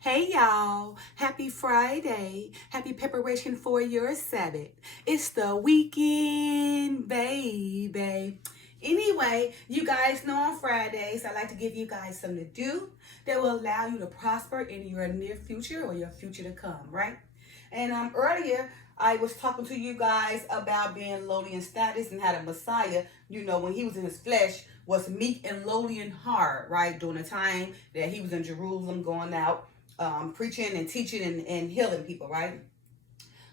Hey y'all, happy Friday. Happy preparation for your Sabbath. It's the weekend, baby. Anyway, you guys know on Fridays, I like to give you guys something to do that will allow you to prosper in your near future or your future to come, right? And earlier, I was talking to you guys about being lowly in status and how the Messiah, when he was in his flesh, was meek and lowly in heart, right? During the time that he was in Jerusalem going out preaching and teaching and healing people, right?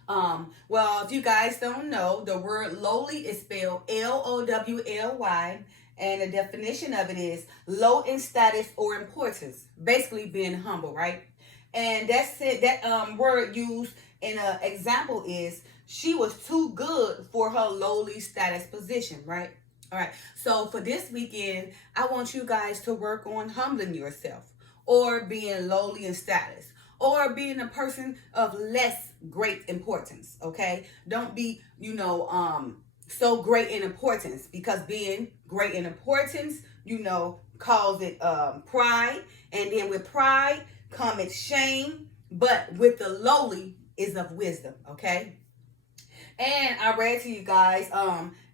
Well, if you guys don't know, the word lowly is spelled Lowly, and the definition of it is low in status or importance, basically being humble, right? And that's it. That word used in an example is she was too good for her lowly status position, right? All right. So for this weekend, I want you guys to work on humbling yourself or being lowly in status or being a person of less great importance. Okay. Don't be, so great in importance, because being great in importance, calls it pride. And then with pride cometh shame, but with the lowly is of wisdom. Okay. And I read to you guys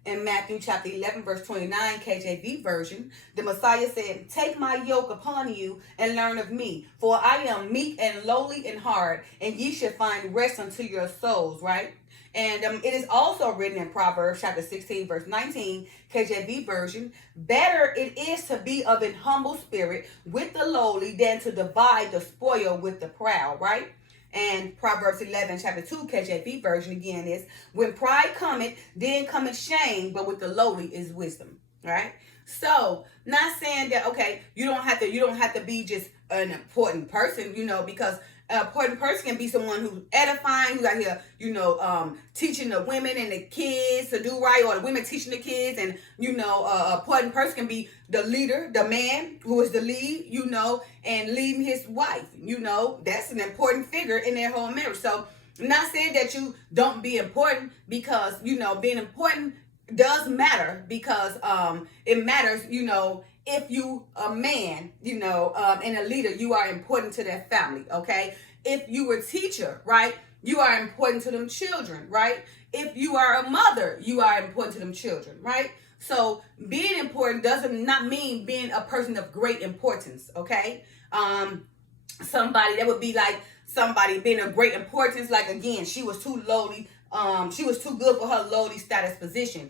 in Matthew chapter 11, verse 29, KJV version, the Messiah said, "Take my yoke upon you and learn of me, for I am meek and lowly in heart, and ye shall find rest unto your souls," right? And it is also written in Proverbs chapter 16, verse 19, KJV version, "Better it is to be of an humble spirit with the lowly than to divide the spoil with the proud," right? And Proverbs 11, chapter 2, KJV version again is, "When pride cometh, then cometh shame, but with the lowly is wisdom." Right? So, not saying that, okay, you don't have to be just an important person, because an important person can be someone who's edifying, who's out here, teaching the women and the kids to do right, or the women teaching the kids, and an important person can be the leader, the man who is the lead, and leading his wife. That's an important figure in their whole marriage. So, I'm not saying that you don't be important, because being important does matter, because it matters, if you a man, and a leader, you are important to that family. Okay, if you were a teacher, right, you are important to them children, right? If you are a mother, you are important to them children, right? So being important doesn't not mean being a person of great importance. Okay, somebody that would be like somebody being of great importance, like, again, she was too lowly, she was too good for her lowly status position.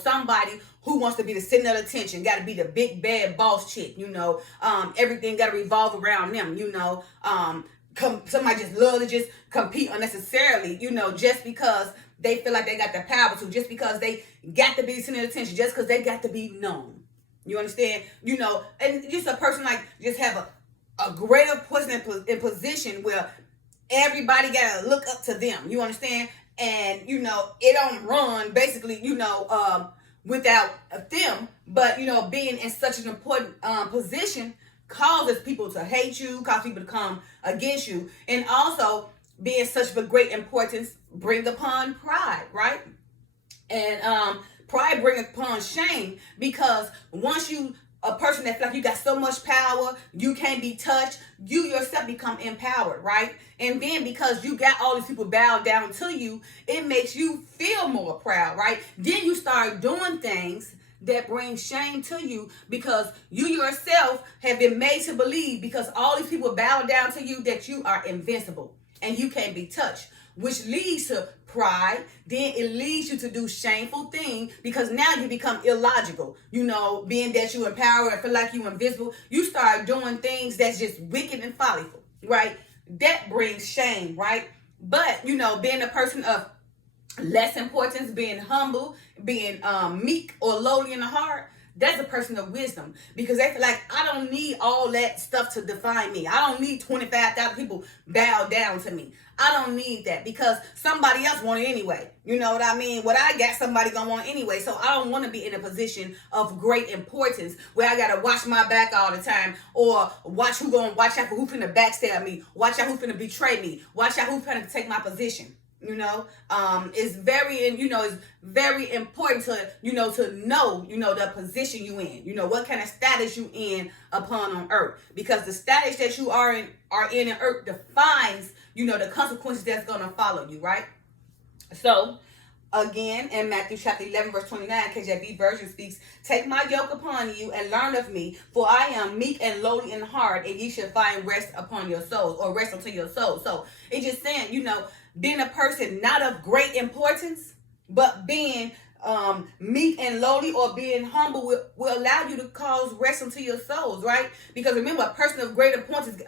Somebody who wants to be the center of attention, got to be the big bad boss chick. Everything got to revolve around them. Somebody just love to just compete unnecessarily. Just because they feel like they got the power to, just because they got to be the center of attention, just because they got to be known. You understand? And just a person like just have a greater person in position where everybody gotta look up to them. You understand? And it don't run basically, without them. But being in such an important position causes people to hate you, causes people to come against you, and also being such of a great importance bring upon pride, right? And pride brings upon shame, because once you a person that feel like you got so much power, you can't be touched, you yourself become empowered, right? And then because you got all these people bowed down to you, it makes you feel more proud, right? Then you start doing things that bring shame to you, because you yourself have been made to believe, because all these people bow down to you, that you are invincible and you can't be touched, which leads to pride. Then it leads you to do shameful things, because now you become illogical. Being that you empower and feel like you invisible, you start doing things that's just wicked and follyful, right? That brings shame, right? But being a person of less importance, being humble, being meek or lowly in the heart, that's a person of wisdom, because they feel like, I don't need all that stuff to define me. I don't need 25,000 people bow down to me. I don't need that, because somebody else want it anyway. You know what I mean? What I got, somebody gonna want anyway. So I don't want to be in a position of great importance where I gotta watch my back all the time, or watch out for who finna backstab me, watch out who finna betray me, watch out who finna take my position. It's very, it's very important to, know the position you in, what kind of status you in upon on earth, because the status that you are in earth defines, the consequences that's going to follow you, right? So, again, in Matthew chapter 11, verse 29, KJV version speaks, "Take my yoke upon you and learn of me, for I am meek and lowly in heart, and ye shall find rest upon your souls," or rest unto your souls. So it's just saying, being a person not of great importance, but being meek and lowly, or being humble, will allow you to cause rest unto your souls, right? Because remember, a person of great importance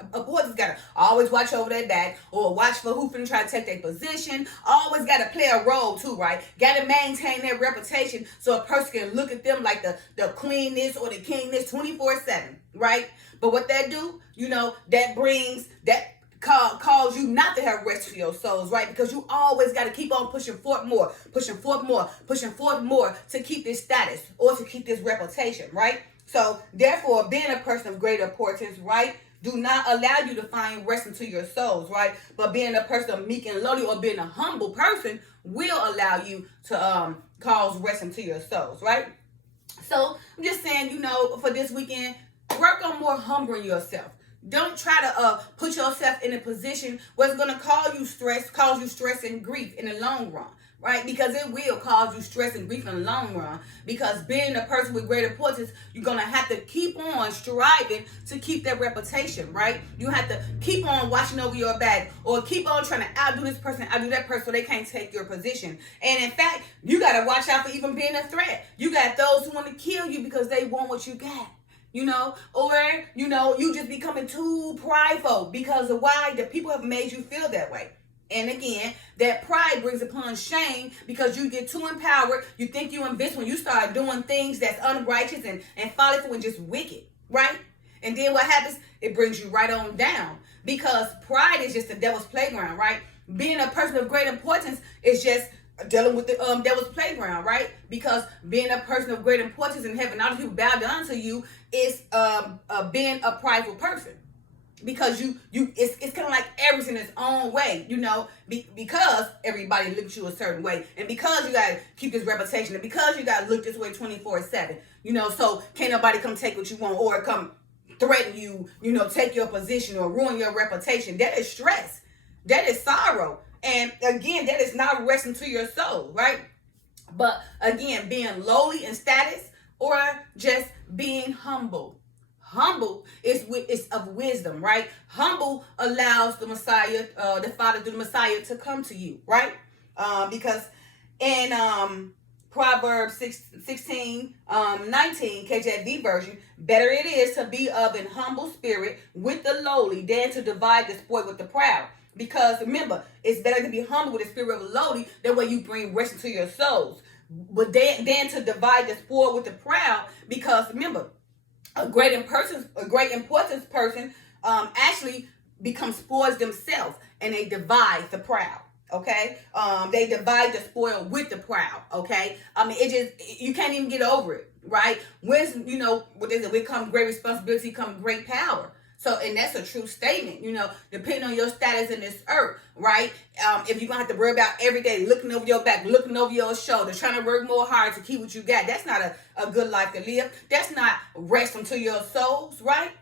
got to always watch over their back, or watch for who finna try to take their position. Always got to play a role too, right? Got to maintain their reputation so a person can look at them like the queenness or the kingness 24/7, right? But what that do, that brings that cause you not to have rest for your souls, right? Because you always got to keep on pushing forth more to keep this status or to keep this reputation, right? So therefore, being a person of great importance, right, do not allow you to find rest into your souls, right? But being a person of meek and lowly, or being a humble person, will allow you to cause rest into your souls, right? So I'm just saying, for this weekend, work on more humbling yourself. Don't try to put yourself in a position where it's going to cause you stress and grief in the long run, right? Because it will cause you stress and grief in the long run. Because being a person with great importance, you're going to have to keep on striving to keep that reputation, right? You have to keep on watching over your back, or keep on trying to outdo this person, outdo that person, so they can't take your position. And in fact, you got to watch out for even being a threat. You got those who want to kill you because they want what you got. Or, you just becoming too prideful because of why the people have made you feel that way. And again, that pride brings upon shame, because you get too empowered. You think you're invincible when you start doing things that's unrighteous and follyful and just wicked, right? And then what happens? It brings you right on down, because pride is just the devil's playground, right? Being a person of great importance is just dealing with the devil's playground, right? Because being a person of great importance in heaven, all the people bow down to you, is being a prideful person. Because it's kind of like everything its own way, because everybody looks at you a certain way, and because you gotta keep this reputation, and because you gotta look this way 24/7, so can't nobody come take what you want, or come threaten you, take your position or ruin your reputation. That is stress. That is sorrow. And again, that is not resting to your soul, right? But again, being lowly in status, or just being humble. Humble is of wisdom, right? Humble allows the Messiah, the Father through the Messiah, to come to you, right? Because in Proverbs 16, 19, KJV version, "Better it is to be of an humble spirit with the lowly than to divide the spoil with the proud." Because remember, it's better to be humble with the spirit of lowly. That way you bring rest into your souls. But then to divide the spoil with the proud, because remember, a great importance person actually becomes spoils themselves, and they divide the proud. Okay, they divide the spoil with the proud. Okay, you can't even get over it, right? When what is it? With come great responsibility, come great power. So, and that's a true statement, depending on your status in this earth, right? If you're going to have to worry about every day looking over your back, looking over your shoulder, trying to work more hard to keep what you got, that's not a good life to live. That's not rest unto your souls, right?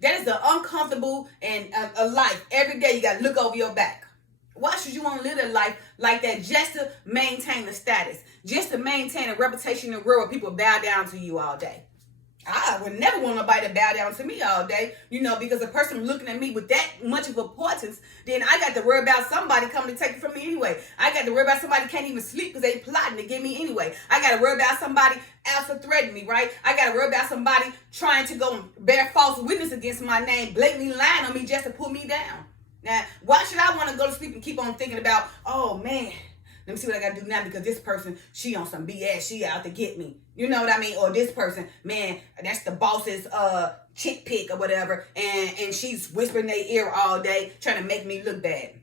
That is an uncomfortable and a life. Every day you got to look over your back. Why should you want to live a life like that just to maintain the status, just to maintain a reputation in the world where people bow down to you all day? I would never want nobody to bow down to me all day, because a person looking at me with that much of importance, then I got to worry about somebody coming to take it from me anyway. I got to worry about somebody can't even sleep because they plotting to get me anyway. I got to worry about somebody out to threaten me, right? I got to worry about somebody trying to go and bear false witness against my name, blatantly lying on me just to pull me down. Now, why should I want to go to sleep and keep on thinking about, oh man, let me see what I got to do now because this person, she on some BS. She out to get me. You know what I mean? Or this person, man, that's the boss's chick pick or whatever. And she's whispering their ear all day trying to make me look bad.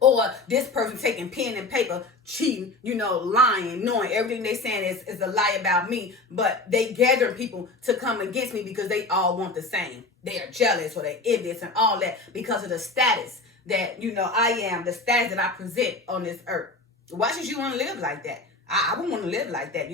Or this person taking pen and paper, cheating, lying, knowing everything they saying is a lie about me, but they gathering people to come against me because they all want the same. They are jealous or they envious and all that because of the status that, I am, the status that I present on this earth. Why should you want to live like that? I wouldn't want to live like that,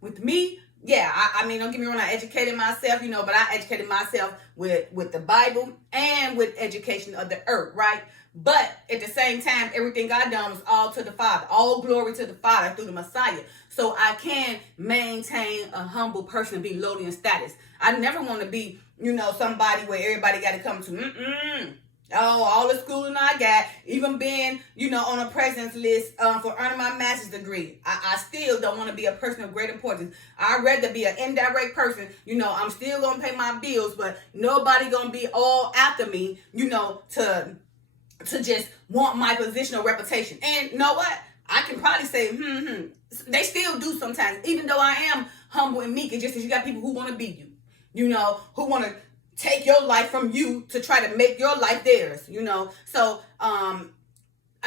With me, yeah, I mean, don't get me wrong, I educated myself, but I educated myself with the Bible and with education of the earth, right? But at the same time, everything I done was all to the Father. All glory to the Father through the Messiah. So I can maintain a humble person and be lowly in status. I never want to be, somebody where everybody got to come to. Oh, all the schooling I got, even being, on a president's list for earning my master's degree. I still don't want to be a person of great importance. I'd rather be an indirect person. I'm still going to pay my bills, but nobody going to be all after me, to just want my position or reputation. And you know what? I can probably say, They still do sometimes. Even though I am humble and meek, it's just that you got people who want to be you, who want to take your life from you to try to make your life theirs, So,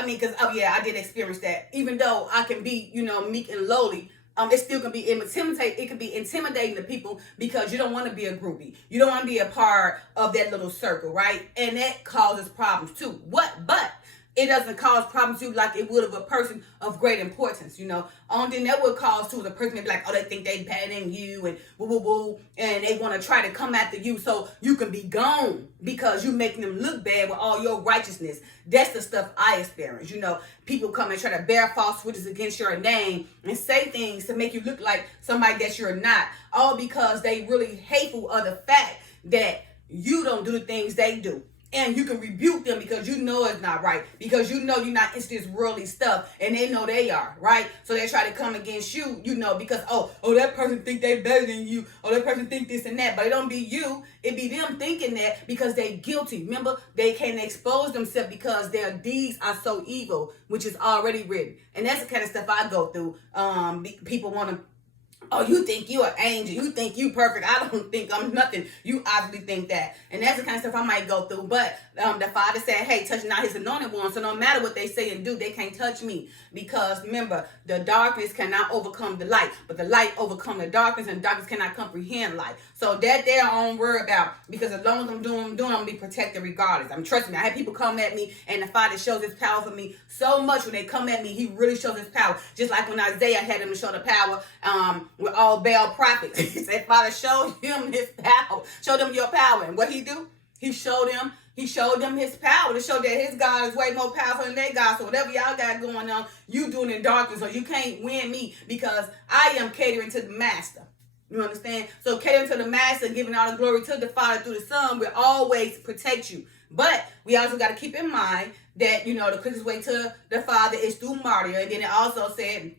because, I did experience that. Even though I can be, meek and lowly, it still can be intimidating. It can be intimidating to people because you don't want to be a groupie. You don't want to be a part of that little circle, right? And that causes problems too. But it doesn't cause problems to you like it would of a person of great importance, Only thing that would cause to the person to be like, oh, they think they better than you and woo woo woo, and they want to try to come after you so you can be gone because you making them look bad with all your righteousness. That's the stuff I experience, People come and try to bear false witness against your name and say things to make you look like somebody that you're not, all because they really hateful of the fact that you don't do the things they do. And you can rebuke them because you know it's not right. Because you're not into this worldly stuff. And they know they are, right? So they try to come against you, because, oh, that person think they better than you. Oh, that person think this and that. But it don't be you. It be them thinking that because they guilty. Remember, they can't expose themselves because their deeds are so evil, which is already written. And that's the kind of stuff I go through. People want to, oh, you think you an angel. You think you perfect. I don't think I'm nothing. You obviously think that. And that's the kind of stuff I might go through. But the Father said, hey, touch not his anointed one. So no matter what they say and do, they can't touch me. Because remember, the darkness cannot overcome the light. But the light overcome the darkness, and darkness cannot comprehend light. So that they're on worry about. Because as long as I'm doing, I'm going to be protected regardless. Trust me, I had people come at me, and the Father shows his power for me so much. When they come at me, he really shows his power. Just like when Isaiah had him to show the power with all Baal prophets. He said, Father, show him his power. Show them your power. And what he do? He showed them his power to show that his God is way more powerful than their God. So whatever y'all got going on, you doing in darkness, or you can't win me because I am catering to the master. You understand? So catering to the master, giving all the glory to the Father through the Son will always protect you. But we also got to keep in mind that, the quickest way to the Father is through martyr. And then it also said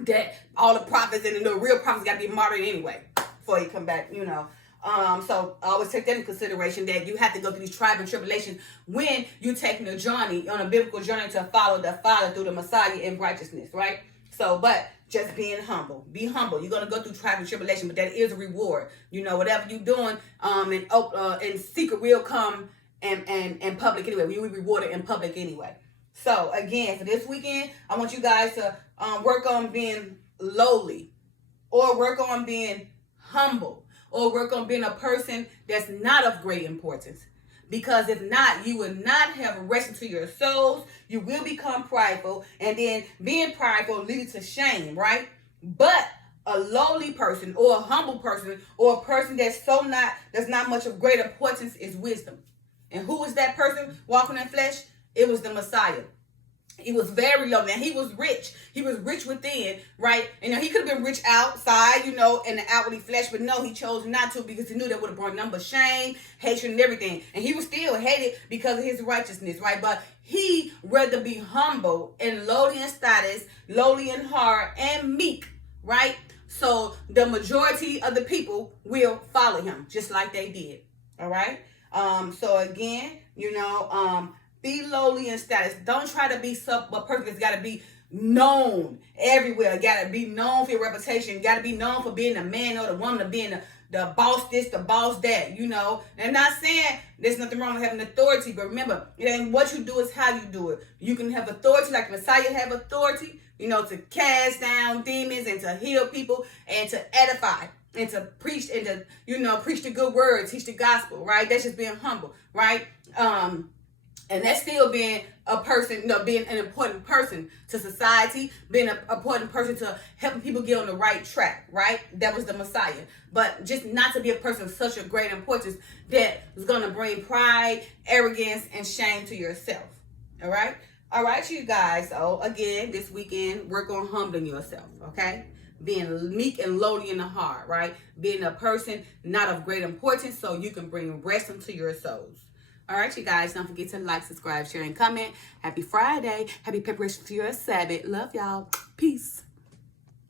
that all the prophets and the real prophets got to be martyred anyway before he come back, So I always take that into consideration, that you have to go through these trials and tribulations when you're taking a journey, on a biblical journey to follow the Father through the Messiah in righteousness, right? So, but just being humble. Be humble. You're going to go through trials and tribulation, but that is a reward. Whatever you're doing in secret will come and public anyway. We will be rewarded in public anyway. So, again, for this weekend, I want you guys to work on being lowly, or work on being humble, or work on being a person that's not of great importance. Because if not, you will not have rest into your souls. You will become prideful, and then being prideful leads to shame, right? But a lowly person, or a humble person, or a person that's not much of great importance is wisdom. And who was that person walking in flesh? It was the Messiah. He was very low. Now, he was rich. He was rich within, right? And he could have been rich outside, in the outwardly flesh. But no, he chose not to, because he knew that would have brought number of shame, hatred, and everything. And he was still hated because of his righteousness, right? But he rather be humble and lowly in status, lowly in heart, and meek, right? So the majority of the people will follow him, just like they did, all right? So again, be lowly in status. Don't try to be a person that's got to be known everywhere. Got to be known for your reputation. Got to be known for being a man or the woman, of being the boss this, the boss that, you know. And not saying there's nothing wrong with having authority, but remember, it ain't what you do, it's how you do it. You can have authority like Messiah have authority, you know, to cast down demons and to heal people and to edify and to preach and to, you know, preach the good word, teach the gospel, right? That's just being humble, right? And that's still being a person, you know, being an important person to society, being an important person to helping people get on the right track, right? That was the Messiah. But just not to be a person of such a great importance that is going to bring pride, arrogance, and shame to yourself. All right? All right, you guys. So, again, this weekend, work on humbling yourself, okay? Being meek and lowly in the heart, right? Being a person not of great importance so you can bring rest into your souls. All right, you guys, don't forget to like, subscribe, share, and comment. Happy Friday. Happy preparation for your Sabbath. Love y'all. Peace.